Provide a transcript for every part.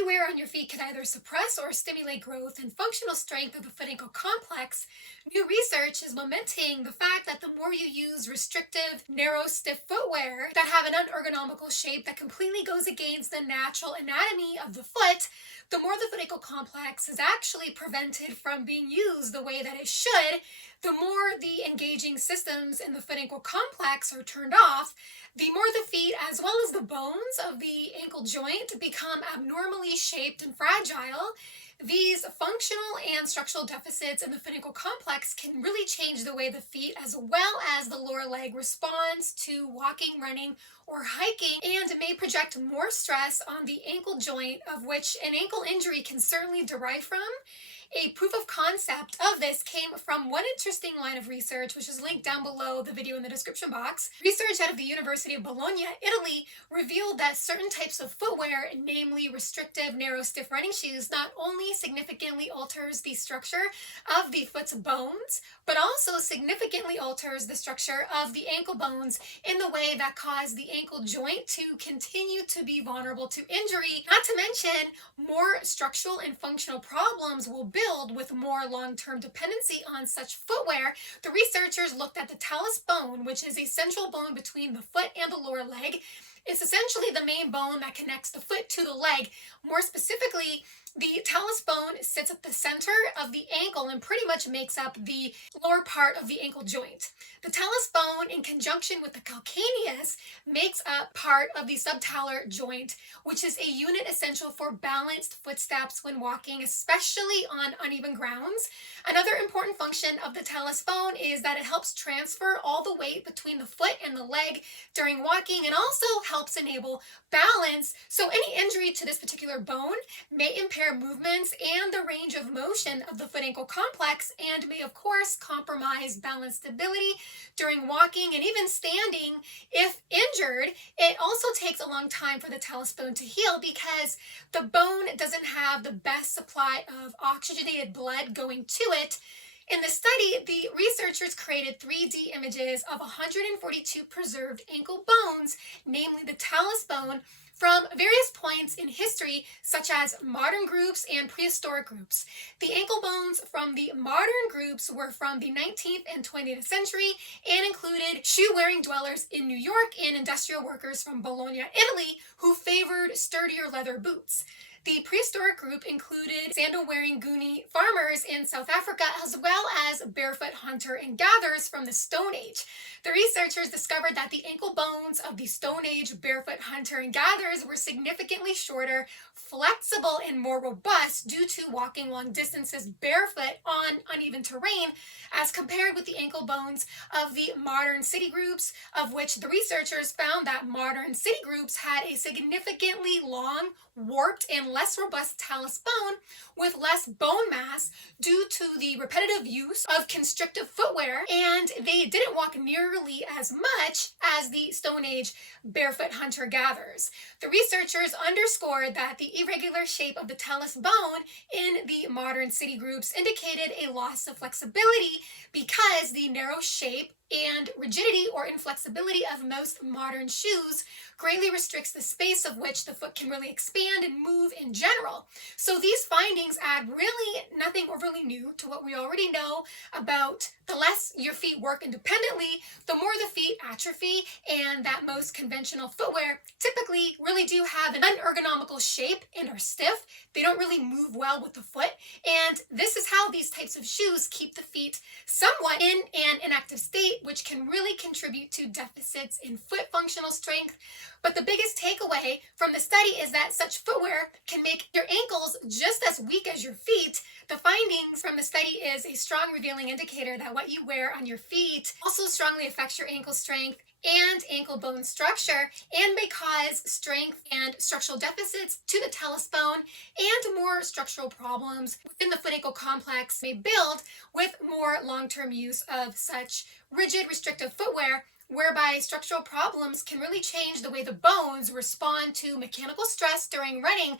you wear on your feet can either suppress or stimulate growth and functional strength of the foot ankle complex, new research is lamenting the fact that the more you use restrictive, narrow, stiff footwear that have an unergonomical shape that completely goes against the natural anatomy of the foot, the more the foot ankle complex is actually prevented from being used the way that it should, the more the engaging systems in the foot ankle complex are turned off, the more the feet, as well as the bones of the ankle joint, become abnormally shaped and fragile. These functional and structural deficits in the foot ankle complex can really change the way the feet, as well as the lower leg, responds to walking, running, or hiking, and may project more stress on the ankle joint, of which an ankle injury can certainly derive from. A proof of concept of this came from one interesting line of research, which is linked down below the video in the description box. Research out of the University of Bologna, Italy, revealed that certain types of footwear, namely restrictive, narrow, stiff running shoes, not only significantly alters the structure of the foot's bones, but also significantly alters the structure of the ankle bones in the way that cause the ankle joint to continue to be vulnerable to injury. Not to mention, more structural and functional problems will build with more long-term dependency on such footwear. The researchers looked at the talus bone, which is a central bone between the foot and the lower leg. It's essentially the main bone that connects the foot to the leg. More specifically, the talus bone sits at the center of the ankle and pretty much makes up the lower part of the ankle joint. The talus bone, in conjunction with the calcaneus, makes up part of the subtalar joint, which is a unit essential for balanced footsteps when walking, especially on uneven grounds. Another important function of the talus bone is that it helps transfer all the weight between the foot and the leg during walking, and also helps enable balance. So any injury to this particular bone may impair movements and the range of motion of the foot ankle complex, and may of course compromise balance stability during walking and even standing. If injured, it also takes a long time for the talus bone to heal because the bone doesn't have the best supply of oxygenated blood going to it. In the study, the researchers created 3D images of 142 preserved ankle bones, namely the talus bone, from various points in history, such as modern groups and prehistoric groups. The ankle bones from the modern groups were from the 19th and 20th century and included shoe-wearing dwellers in New York and industrial workers from Bologna, Italy, who favored sturdier leather boots. The prehistoric group included sandal-wearing Goonie farmers in South Africa, as well as barefoot hunter and gatherers from the Stone Age. The researchers discovered that the ankle bones of the Stone Age barefoot hunter and gatherers were significantly shorter, flexible, and more robust due to walking long distances barefoot on uneven terrain, as compared with the ankle bones of the modern city groups, of which the researchers found that modern city groups had a significantly long, warped, and less robust talus bone with less bone mass due to the repetitive use of constrictive footwear, and they didn't walk nearly as much as the Stone Age barefoot hunter-gatherers. The researchers underscored that the irregular shape of the talus bone in the modern city groups indicated a loss of flexibility because the narrow shape and rigidity or inflexibility of most modern shoes greatly restricts the space of which the foot can really expand and move in general. So these findings add really nothing overly new to what we already know about the less your feet work independently, the more the feet atrophy, and that most conventional footwear typically really do have an unergonomical shape and are stiff. They don't really move well with the foot, and this is how these types of shoes keep the feet somewhat in an inactive state, which can really contribute to deficits in foot functional strength. But the biggest takeaway from the study is that such footwear can make your ankles just as weak as your feet. The findings from the study is a strong revealing indicator that what you wear on your feet also strongly affects your ankle strength and ankle bone structure, and may cause strength and structural deficits to the talus bone, and more structural problems within the foot ankle complex may build with more long-term use of such rigid restrictive footwear, whereby structural problems can really change the way the bones respond to mechanical stress during running.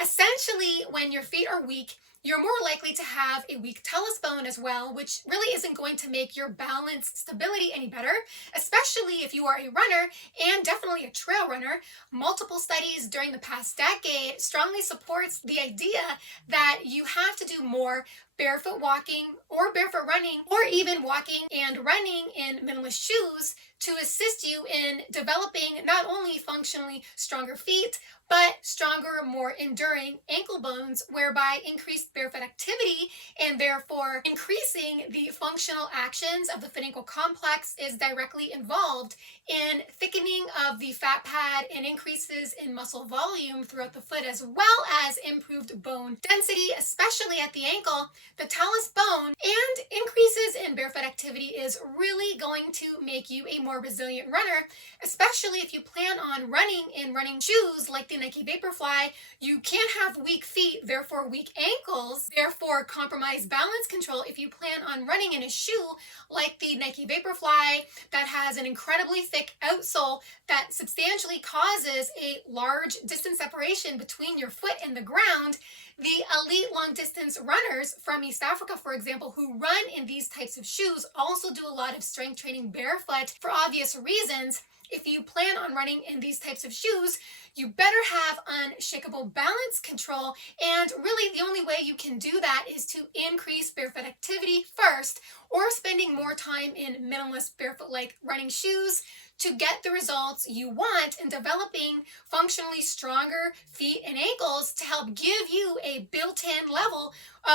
Essentially, when your feet are weak, You're more likely to have a weak talus bone as well, which really isn't going to make your balance stability any better, especially if you are a runner and definitely a trail runner. Multiple studies during the past decade strongly supports the idea that you have to do more barefoot walking or barefoot running or even walking and running in minimalist shoes to assist you in developing not only functionally stronger feet, but stronger, more enduring ankle bones, whereby increased barefoot activity and therefore increasing the functional actions of the foot ankle complex is directly involved in thickening of the fat pad and increases in muscle volume throughout the foot, as well as improved bone density, especially at the ankle. The talus bone and increases in barefoot activity is really going to make you a more resilient runner, especially if you plan on running in running shoes like the Nike Vaporfly. You can't have weak feet, therefore weak ankles, therefore compromised balance control if you plan on running in a shoe like the Nike Vaporfly that has an incredibly thick outsole that substantially causes a large distance separation between your foot and the ground. The elite long distance runners from East Africa, for example, who run in these types of shoes also do a lot of strength training barefoot for obvious reasons. If you plan on running in these types of shoes, you better have unshakable balance control. And really, the only way you can do that is to increase barefoot activity first, or spending more time in minimalist barefoot like running shoes to get the results you want in developing functionally stronger feet and ankles to help give you a built-in level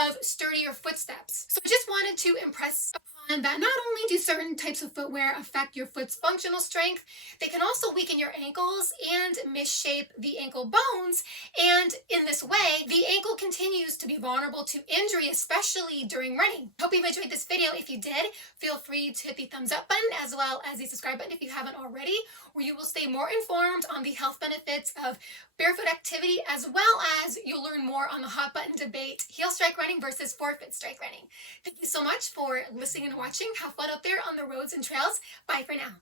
of sturdier footsteps. So just wanted to impress upon that not only do certain types of footwear affect your foot's functional strength, they can also weaken your ankles and misshape the ankle bones. And in this way, the ankle continues to be vulnerable to injury, especially during running. Hope you've enjoyed this video. If you did, feel free to hit the thumbs up button as well as the subscribe button if you haven't already, where you will stay more informed on the health benefits of barefoot activity, as well as you'll learn more on the hot button debate, heel strike running versus forefoot strike running. Thank you so much for listening and watching. Have fun out there on the roads and trails. Bye for now.